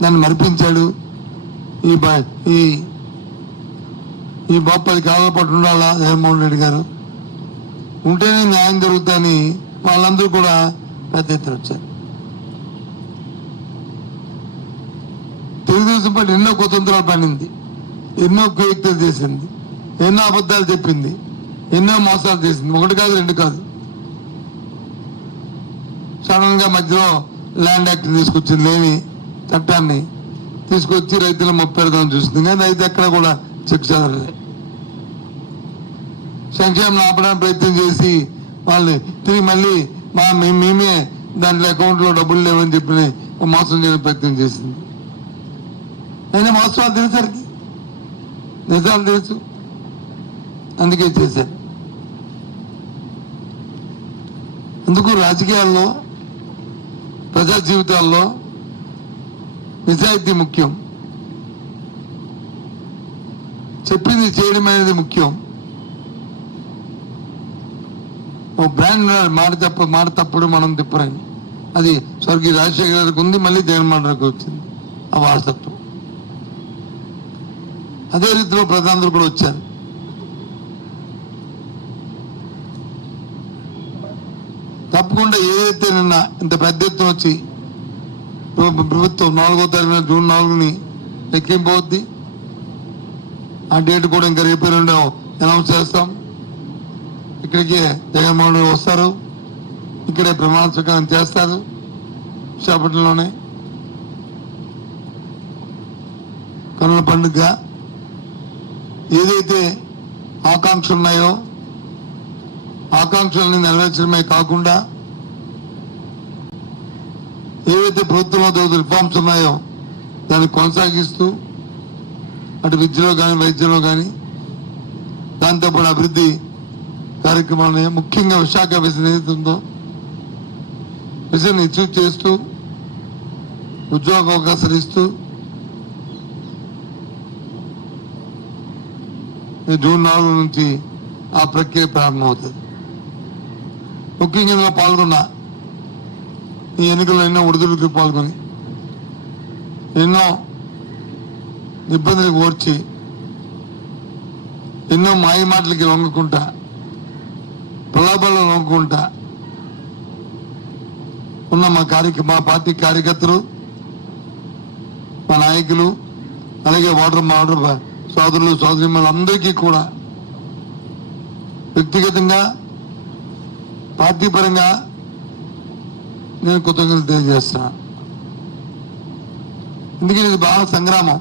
దాన్ని మరిపించాడు. ఈ బాపది కాలం పట్టు ఉండాలా జగన్మోహన్ రెడ్డి గారు, ఉంటేనే న్యాయం జరుగుతుందని వాళ్ళందరూ కూడా పెద్ద ఎత్తున వచ్చారు. తెలుగుదేశం పార్టీ ఎన్నో కుతంత్రాలు పడింది, ఎన్నో కుయుక్తులు చేసింది, ఎన్నో అబద్ధాలు చెప్పింది, ఎన్నో మోసాలు చేసింది. ఒకటి కాదు, రెండు కాదు. సడన్ గా మధ్యలో ల్యాండ్ యాక్ట్ తీసుకొచ్చింది, లేని చట్టాన్ని తీసుకొచ్చి రైతుల మొప్పెడదామని చూస్తుంది. కానీ రైతు ఎక్కడ కూడా చెక్ చదవలేదు. సంక్షేమం ఆపడానికి ప్రయత్నం చేసి వాళ్ళని తిరిగి మళ్ళీ మేమే దాంట్లో అకౌంట్లో డబ్బులు లేవని చెప్పి మోసం చేయడానికి ప్రయత్నం చేసింది. అయినా మోసాలు తెలిసరికి నిజాలు తెలుసు, అందుకే చేశారు. అందుకు రాజకీయాల్లో, ప్రజా జీవితాల్లో నిజాయితీ ముఖ్యం, చెప్పింది చేయడం అనేది ముఖ్యం. ఓ బ్రాండ్ మాట తప్పుడు మనం తిప్పరని, అది స్వర్గీయ రాజశేఖర గారికి ఉంది, మళ్ళీ జగన్మోహన్ రెడ్డికి వచ్చింది ఆ వారసత్వం. అదే రీతిలో ప్రధానులు కూడా వచ్చారు. తప్పకుండా ఏదైతే నిన్న ఇంత పెద్ద ఎత్తున వచ్చి ప్రభుత్వం 4వ తారీఖున జూన్ 4ని లెక్కింపవుద్ది. ఆ డేట్ కూడా ఇంకా రేపు రెండో అనౌన్స్ చేస్తాం. ఇక్కడికి జగన్మోహన్ రెడ్డి వస్తారు, ఇక్కడే ప్రమాణ స్వీకారం చేస్తారు విశాఖపట్నంలోనే. కన్నుల పండుగ ఏదైతే ఆకాంక్షలు ఉన్నాయో ఆకాంక్షల్ని నెరవేర్చడమే కాకుండా ఏవైతే ప్రభుత్వంలో రిఫార్మ్స్ ఉన్నాయో దాన్ని కొనసాగిస్తూ అటు విద్యలో కానీ వైద్యంలో కానీ దాంతోపాటు అభివృద్ధి కార్యక్రమాలని ముఖ్యంగా విశాఖ విజన్ ఏదైతే ఉందో విజన్ అచీవ్ చేస్తూ ఉద్యోగ అవకాశాలు ఇస్తూ జూన్ 4 నుంచి ఆ ప్రక్రియ ప్రారంభమవుతుంది. ముఖ్యంగా ఇందులో పాల్గొన్న ఈ ఎన్నికల్లో ఎన్నో ఒడిదుడుకు పాల్గొని ఎన్నో ఇబ్బందులకు ఓర్చి ఎన్నో మాయ మాటలకి లొంగకుండా ప్రలాభాల్లో లొంగకుండా ఉన్న మా పార్టీ కార్యకర్తలు, మా నాయకులు, అలాగే ఓటర్ సోదరులు సోదరిమణులు అందరికీ కూడా వ్యక్తిగతంగా పార్టీ పరంగా నేను కృతజ్ఞతలు తెలియజేస్తున్నా. ఎందుకంటే ఇది బాగా సంగ్రామం.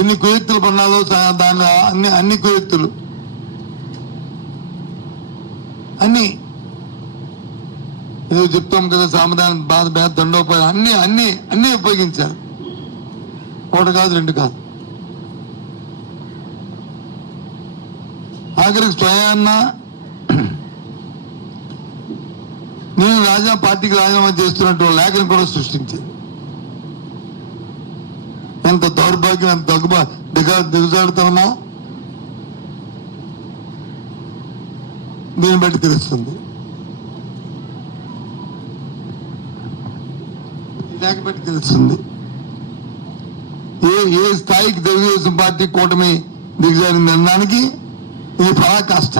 ఎన్ని కుయుక్తులు పన్నాలో దాని అన్ని కుయుక్తులు అన్ని ఏదో చెప్తాం కదా, సామధానం బాధ దండోపాయం అన్ని ఉపయోగించారు. ఒకటి కాదు, రెండు కాదు. ఆఖరికి స్వయాన్న నేను పార్టీకి రాజీనామా చేస్తున్నట్టు లేఖను కూడా సృష్టించింది. ఎంత దౌర్భాగ్యం, ఎంత దిగజాడుతామో దీన్ని బట్టి తెలుస్తుంది. లేఖ బట్టి తెలుస్తుంది ఏ స్థాయికి తెలుగుదేశం పార్టీ కూటమి దిగజారింది అనడానికి ఇది పరాకాష్ట.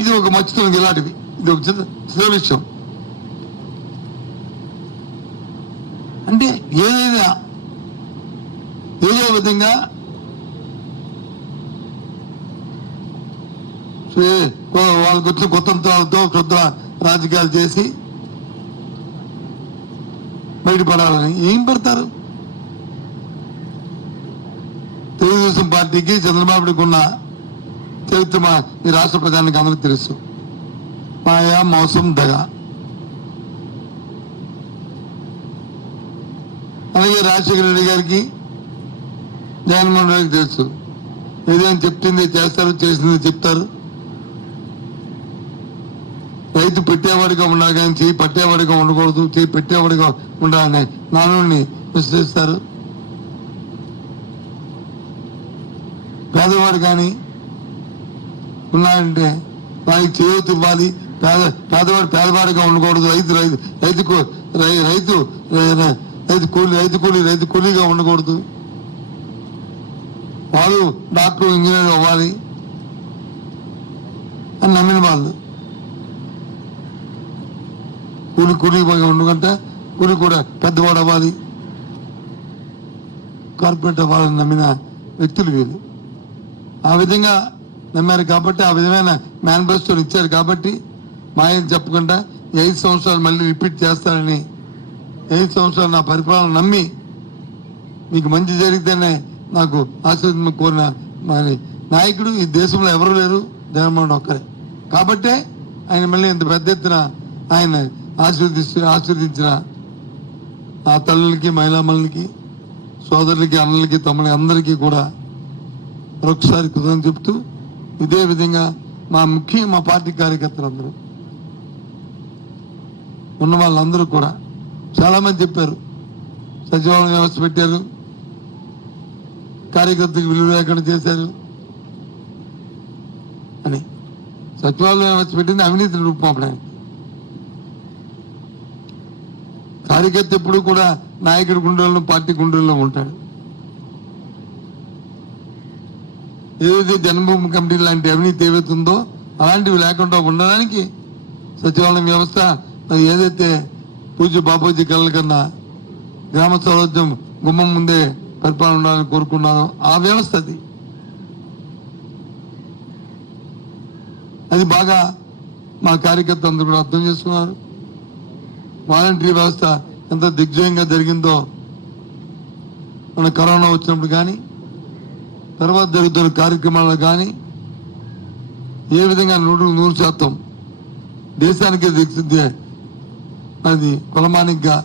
ఇది ఒక మచ్చుతుంది. ఇలాంటివి ఇది ఒక చిన్న విషయం. అంటే ఏదో విధంగా వాళ్ళకి వచ్చిన కుతంత్రాలతో క్షుద్ర రాజకీయాలు చేసి బయటపడాలని ఏం పెడతారు? తెలుగుదేశం పార్టీకి చంద్రబాబుకి ఉన్న చరిత్ర ఈ రాష్ట్ర ప్రజానికి అందరికీ తెలుసు. మాయా, మోసం, దగ. అలాగే రాజశేఖర రెడ్డి గారికి, జగన్మోహన్ రెడ్డికి తెలుసు. ఏదైనా చెప్తుంది చేస్తారు, చేసింది చెప్తారు. రైతు పెట్టేవాడిగా ఉండాలి కానీ చేయి పట్టేవాడిగా ఉండకూడదు, చేయి పెట్టేవాడిగా ఉండాలని నానుడిని విశ్లేషిస్తారు. పేదవాడు కానీ ఉన్నాడంటే వారికి చేయూత ఇవ్వాలి. పేదవాడు పేదవాడిగా ఉండకూడదు. రైతు కూలీగా ఉండకూడదు. వాళ్ళు డాక్టర్ ఇంజనీర్ అవ్వాలి అని నమ్మిన వాళ్ళు. కూలీగా ఉండకంటే కూలి కూడా పెద్దవాడు అవ్వాలి, కార్పొరేట్ అవ్వాలని నమ్మిన వ్యక్తులు వీళ్ళు. ఆ విధంగా నమ్మారు కాబట్టి ఆ విధమైన మేనిఫెస్టోని ఇచ్చారు కాబట్టి మాయం చెప్పకుండా 5 సంవత్సరాలు మళ్ళీ రిపీట్ చేస్తారని 5 సంవత్సరాలు నా పరిపాలన నమ్మి మీకు మంచి జరిగితేనే నాకు ఆశీర్వాదం కోరిన మరి నాయకుడు ఈ దేశంలో ఎవరు లేరు, జగన్మోహన్ ఒక్కరే. కాబట్టే ఆయన మళ్ళీ ఇంత పెద్ద ఎత్తున ఆయన ఆశీర్వదించిన ఆ తల్లులకి, మహిళామణులకి, సోదరులకి, అన్నలకి, తమ్ముళ్ళకి అందరికీ కూడా మరొకసారి కృతజ్ఞతలు చెప్తూ, ఇదే విధంగా మా పార్టీ కార్యకర్తలందరూ ఉన్న వాళ్ళందరూ కూడా చాలా మంది చెప్పారు, సచివాలయం వ్యవస్థ పెట్టారు, కార్యకర్తలకు విలువ లేకుండా చేశారు అని. సచివాలయం వ్యవస్థ పెట్టింది అవినీతిని రూపుమాపడానికి. కార్యకర్త ఎప్పుడు కూడా నాయకుడి గుండెల్లో, పార్టీ గుండెల్లో ఉంటాడు. ఏదైతే జన్మభూమి కమిటీ లాంటి అవినీతి ఏవైతే ఉందో అలాంటివి లేకుండా ఉండడానికి సచివాలయం వ్యవస్థ, ఏదైతే పూజ్య బాపూజీ కళ్ళ కన్నా గ్రామ స్వరాజ్యం గుమ్మం ముందే పరిపాలన ఉండాలని కోరుకున్నాను, ఆ వ్యవస్థ అది బాగా మా కార్యకర్త అందరూ కూడా అర్థం చేసుకున్నారు. వాలంటరీ వ్యవస్థ ఎంత దిగ్విజయంగా జరిగిందో మన కరోనా వచ్చినప్పుడు కానీ, తర్వాత జరుగుతున్న కార్యక్రమాల్లో కానీ ఏ విధంగా 100% దేశానికి అది కులమానికగా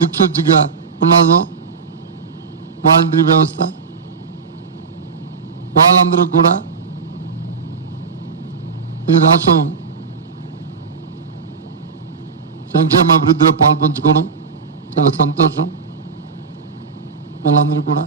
దిక్సూచిగా ఉన్నదో వాలంటరీ వ్యవస్థ, వాళ్ళందరూ కూడా ఈ రాష్ట్రం సంక్షేమ అభివృద్ధిలో పాల్పంచుకోవడం చాలా సంతోషం. వాళ్ళందరూ కూడా